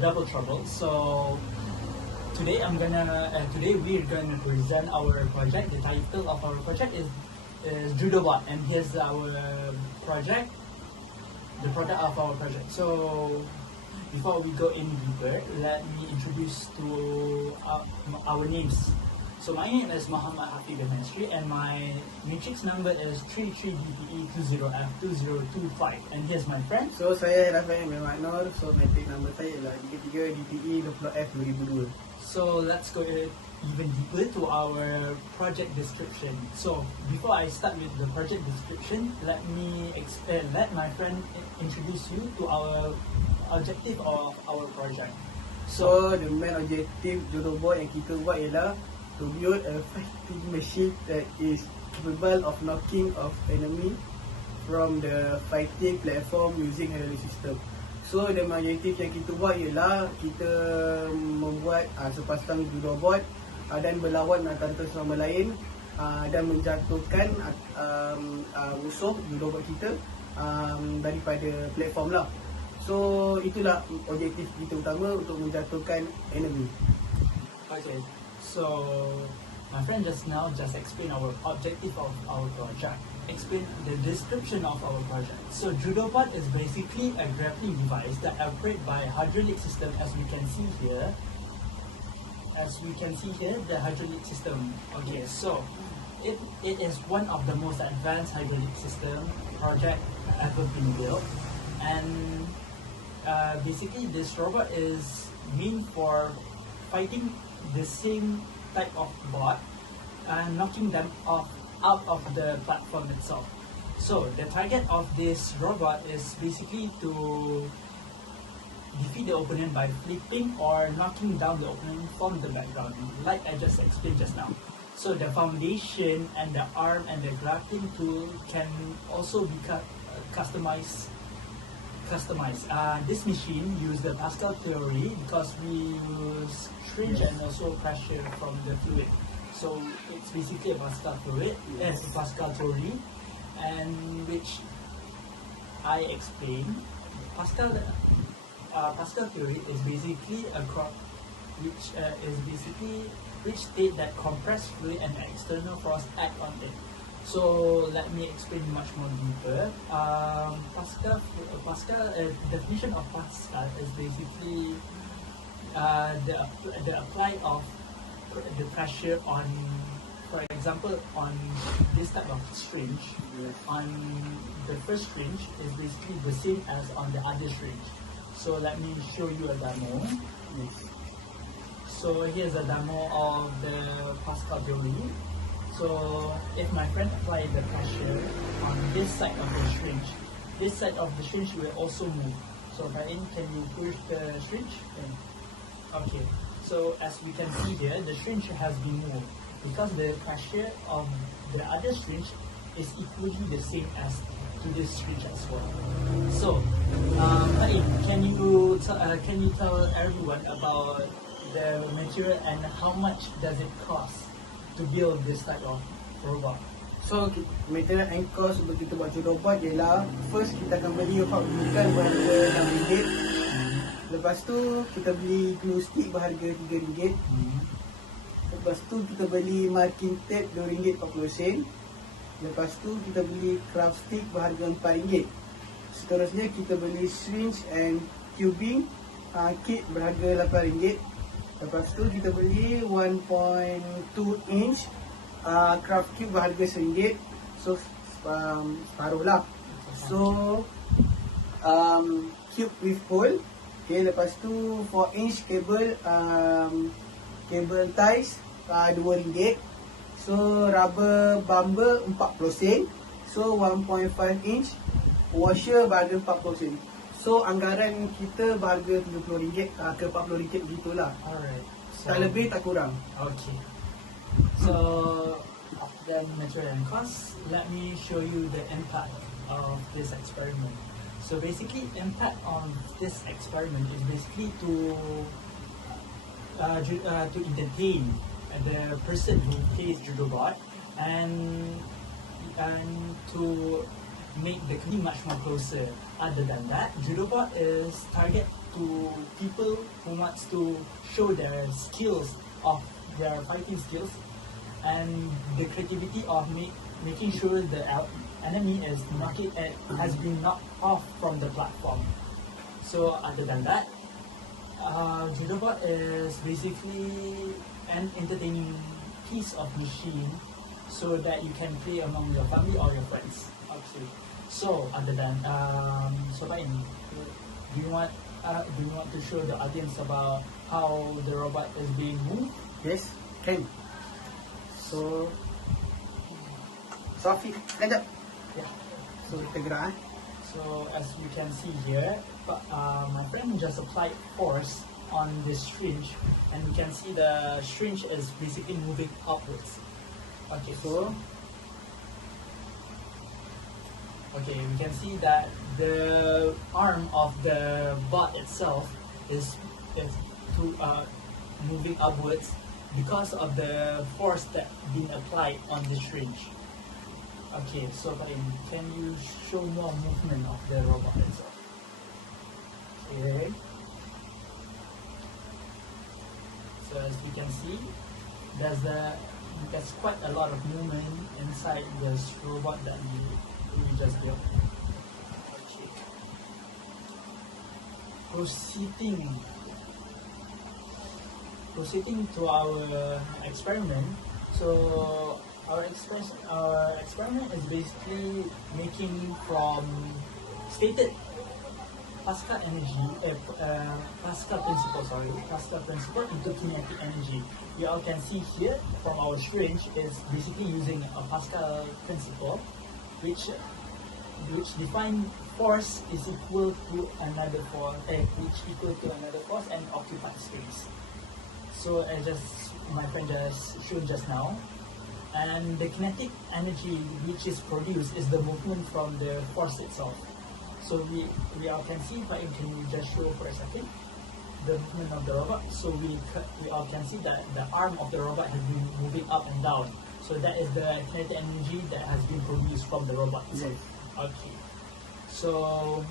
double trouble. So today we're gonna present our project. The title of our project is JudoBot, and here's our project, the product of our project. So before we go in deeper, let me introduce to our names. So my name is Hafiy Hasri, and my matrix number is 33 DPE20F2025. And here's my friend. So saya Rafain, so matrix number saya ialah 33 DPE20F2002. So let's go even deeper to our project description. So before I start with the project description, let my friend introduce you to our objective of our project. So the main objective JudoBot yang kita buat ialah to build a fighting machine that is capable of knocking off enemy from the fighting platform using hydraulic system. So the objektif yang kita buat ialah kita membuat sepasang JudoBot dan berlawan antara sesama lain dan menjatuhkan musuh JudoBot kita daripada platform lah. So itulah objektif kita utama, untuk menjatuhkan enemy. Okay, so my friend just explained our objective of our project, explain the description of our project. So JudoBot is basically a grappling device that operates by hydraulic system, as we can see here. The hydraulic system. Okay, so it is one of the most advanced hydraulic system project ever been built, and basically this robot is meant for fighting the same type of bot and knocking them out of the platform itself. So the target of this robot is basically to defeat the opponent by flipping or knocking down the opponent from the background, like I just explained just now. So the foundation and the arm and the grappling tool can also be customized. This machine uses the Pascal theory because we use syringe and also pressure from the fluid. So it's basically a Pascal theory, and which I explained. Pascal theory is basically which state that compressed fluid and external force act on it. So let me explain much more deeper. Definition of Pascal is basically the apply of the pressure on, for example, on this type of syringe. On the first syringe is basically the same as on the other syringe. So let me show you a demo. So here's a demo of the Pascal theory. So if my friend apply the pressure on this side of the syringe, this side of the syringe will also move. So Rafain, can you push the syringe? Okay. So as we can see here, the syringe has been moved because the pressure of the other syringe is equally the same as to this syringe as well. So, Rafain, can you tell everyone about the material and how much does it cost to build this type of robot? So material and cost untuk kita buat JudoBot ialah, first kita akan beli bukan berharga RM6. Lepas tu kita beli glue stick berharga RM3. Lepas tu kita beli marking tape RM2.40. Lepas tu kita beli craft stick berharga RM4. Seterusnya kita beli syringe and tubing kit berharga RM8. Lepas tu kita beli 1.2 inch craft cube berharga RM1. So separuh lah. So cube with hole. Okay, lepas tu 4 inch cable ties RM2. So rubber bumper 40 sen. So 1.5 inch washer berharga 40 sen. So anggaran kita berharga RM30 ke RM40 begitulah. Alright. Tak lebih tak kurang. Okay. So after material and cost, let me show you the impact of this experiment. So basically, impact on this experiment is basically to entertain the person who plays JudoBot and to make the community much more closer. Other than that, JudoBot is target to people who wants to show their skills of their fighting skills and the creativity of making sure the enemy has been knocked off from the platform. So other than that, JudoBot is basically an entertaining piece of machine so that you can play among your family or your friends. Okay. So other than Rafain, do you want to show the audience about how the robot is being moved? Yes, can. So Hafiy, stand up. Yeah. So kita gerak. So as you can see here, my friend just applied force on this syringe, and you can see the syringe is basically moving upwards. Okay, so we can see that the arm of the bot itself is moving upwards because of the force that being applied on the syringe. Okay, so can you show more movement of the robot itself? Okay. So as you can see, there's quite a lot of movement inside this robot that we just built. Okay. Proceeding to our experiment. So our experiment is basically making from stated Pascal principle into kinetic energy. We all can see here from our syringe is basically using a Pascal principle, which define force is equal to another force, and occupied space. So as my friend just showed just now, and the kinetic energy which is produced is the movement from the force itself. So we all can see, but can you just show for a second the movement of the robot? So we all can see that the arm of the robot has been moving up and down. So that is the kinetic energy that has been produced from the robot itself. Yes. Okay. So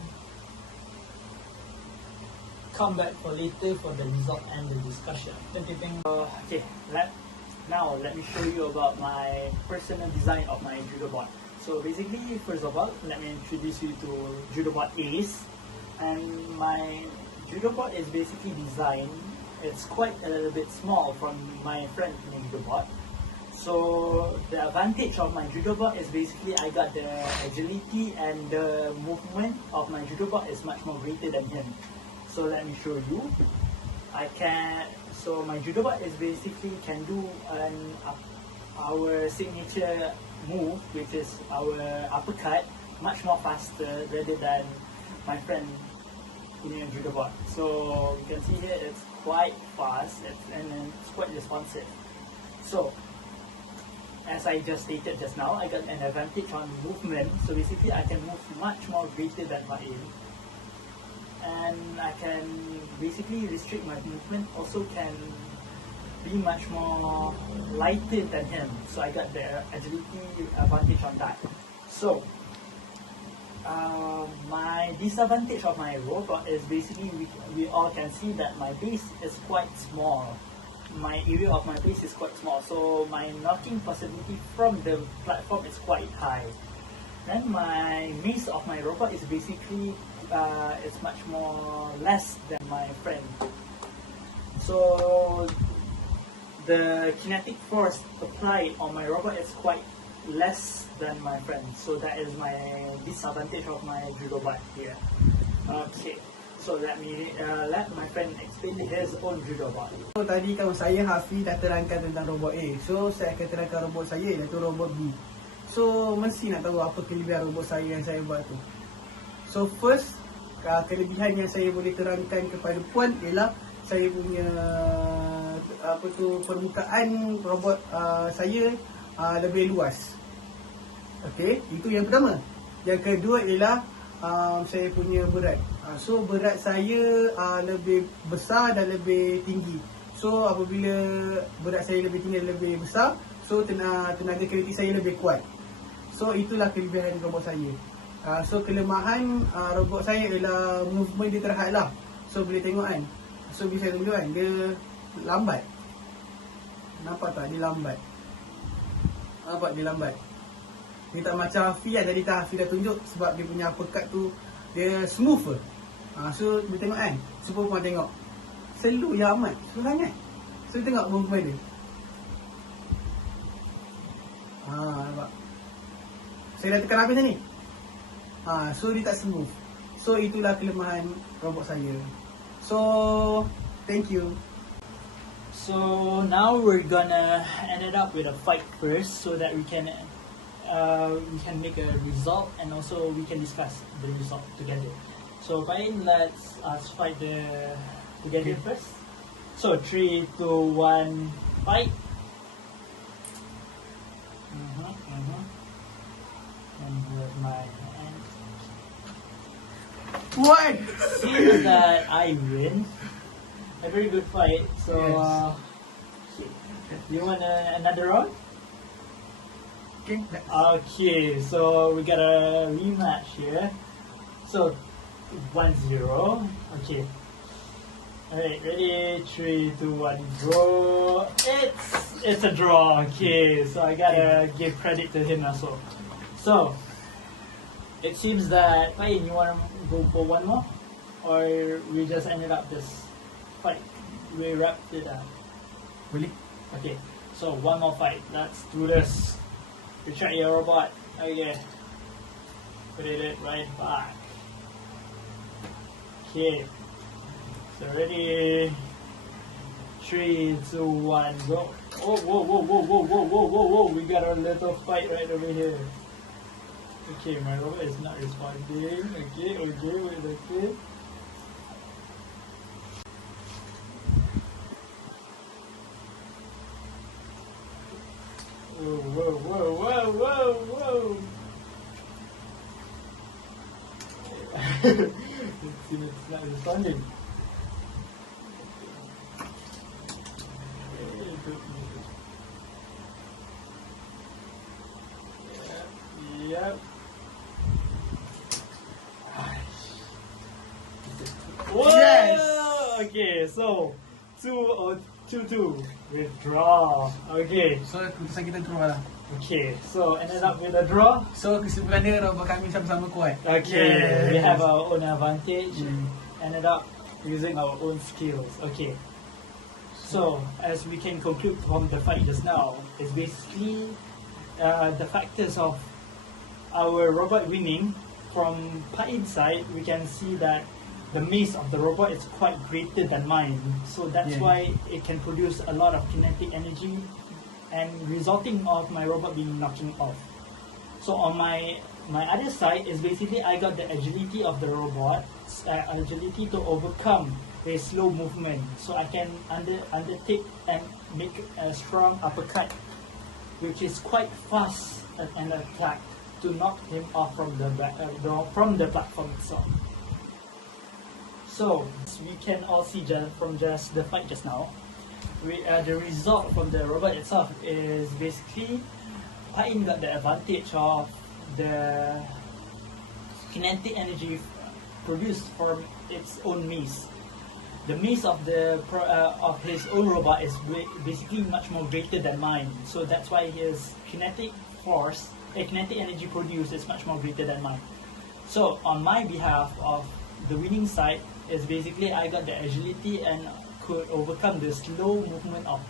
come back for later for the result and the discussion. Okay, now let me show you about my personal design of my JudoBot. So basically, first of all, let me introduce you to JudoBot Ace. And my JudoBot is basically designed, it's quite a little bit small from my friend JudoBot. So the advantage of my JudoBot is basically I got the agility and the movement of my JudoBot is much more greater than him. So let me show you. So my JudoBot is basically can do our signature move, which is our uppercut, much more faster rather than my friend punya JudoBot. So you can see here it's quite fast and it's quite responsive. So as I just stated just now, I got an advantage on movement. So basically I can move much more greater than Rafain, and I can basically restrict my movement, also can be much more lighter than him. So I got the agility advantage on that. So my disadvantage of my robot is basically we all can see that my base is quite small. My area of my base is quite small, so my knocking possibility from the platform is quite high. Then my mace of my robot is basically it's much more less than my friend. So the kinetic force applied on my robot is quite less than my friend. So that is my disadvantage of my JudoBot here. Okay, so let my friend explain his own JudoBot. So tadi kan saya Hafiy dah terangkan tentang robot A. So saya akan terangkan robot saya iaitu robot B. So mesti nak tahu apa kelebihan robot saya yang saya buat tu. So first, kelebihan yang saya boleh terangkan kepada puan ialah saya punya permukaan robot saya lebih luas. Okey, itu yang pertama. Yang kedua ialah saya punya berat. So berat saya lebih besar dan lebih tinggi. So apabila berat saya lebih tinggi dan lebih besar, so tenaga kinetik saya lebih kuat. So itulah kelebihan robot saya. So kelemahan robot saya ialah movement dia terhad lah. So boleh tengok kan. So bila saya tunjuk kan, dia lambat. Nampak tak? Dia lambat. Nampak dia lambat. Dia tak macam Hafiy kan. Tadi Hafiy dah tunjuk sebab dia punya uppercut tu dia smooth ke. So boleh tengok kan. Semua orang tengok. Slow ya amat. Slow sangat. So tengok movement dia. Nampak. Saya dah tekan habis ni. So dia tak smooth. So itulah kelemahan robot saya. So thank you. So now we're gonna end it up with a fight first, so that we can make a result, and also we can discuss the result together. So Rafain, let's us fight together first. So 3, 2, 1, fight. And with my hand. What? Seems that I win. A very good fight. So, you want another round? Okay. Okay, so we got a rematch here. So, 1-0. Okay. Alright, ready? 3, 2, 1, draw. It's a draw. Okay, so I gotta give credit to him also. So, it seems that, Rafain, you wanna go for one more? Or we just ended up this fight? We wrapped it up. Boleh? Okay, so one more fight. Let's do this. Retract your robot. Okay. Put it right back. Okay. So ready. 3, 2, 1, go. Oh, whoa, whoa, whoa, whoa, whoa, whoa, whoa, whoa. We got a little fight right over here. Okay, my robot is not responding. Okay, wait, okay. Whoa. It's not responding. Yep. Whoa! Yes! Okay, so 2-2 withdraw. Okay. So keputusan kita draw lah. Okay, so ended up with a draw. So kesimpulan dia robot kami sama-sama kuat. Okay, we have our own advantage. Ended up using our own skills. Okay. So as we can conclude from the fight just now, is basically the factors of our robot winning. From Pain's side, we can see that the mace of the robot is quite greater than mine, so that's why it can produce a lot of kinetic energy, and resulting of my robot being knocking off. So on my other side is basically I got the agility of the robot, agility to overcome a slow movement, so I can undertake and make a strong uppercut, which is quite fast and attack to knock him off from the platform itself. So we can all see from just the fight just now, the result from the robot itself is basically Pain got the advantage of the kinetic energy produced from its own mace. The mace of his own robot is basically much more greater than mine, so that's why his kinetic energy produced is much more greater than mine. So on my behalf of the winning side is basically I got the agility and could overcome the slow movement of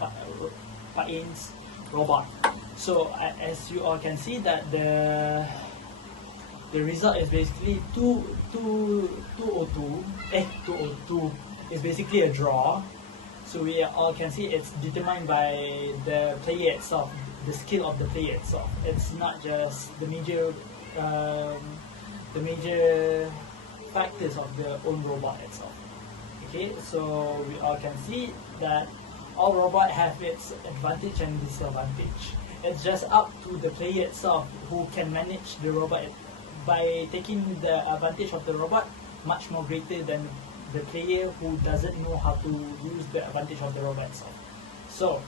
Pain's robot. So as you all can see that the result is basically 202 is basically a draw. So we all can see it's determined by the player itself, the skill of the player itself. It's not just the major factors of the own robot itself. Okay, so we all can see that all robots have its advantage and disadvantage. It's just up to the player itself who can manage the robot by taking the advantage of the robot much more greater than the player who doesn't know how to use the advantage of the robot itself. So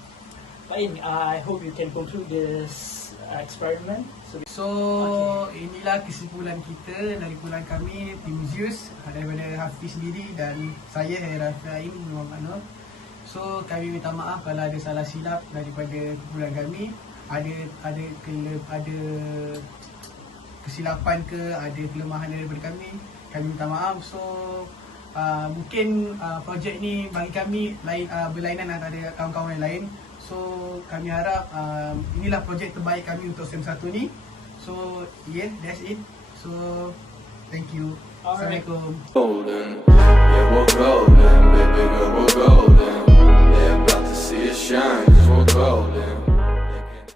Rafain, I hope you can conclude this experiment. So inilah kesimpulan kita dari kumpulan kami, tim Zeus, daripada Hafiy sendiri dan saya Rafain Muhammad. So kami minta maaf kalau ada salah silap daripada kumpulan kami, ada kesilapan ke, ada kelemahan daripada kami minta maaf. So mungkin projek ni bagi kami berlainan antara kawan-kawan yang lain. So kami harap inilah projek terbaik kami untuk SEM 1 ni. So yeah, that's it. So thank you. Assalamualaikum. Golden, yeah, we're golden, baby girl, we're golden. They're about to see us shine, 'cause we're golden.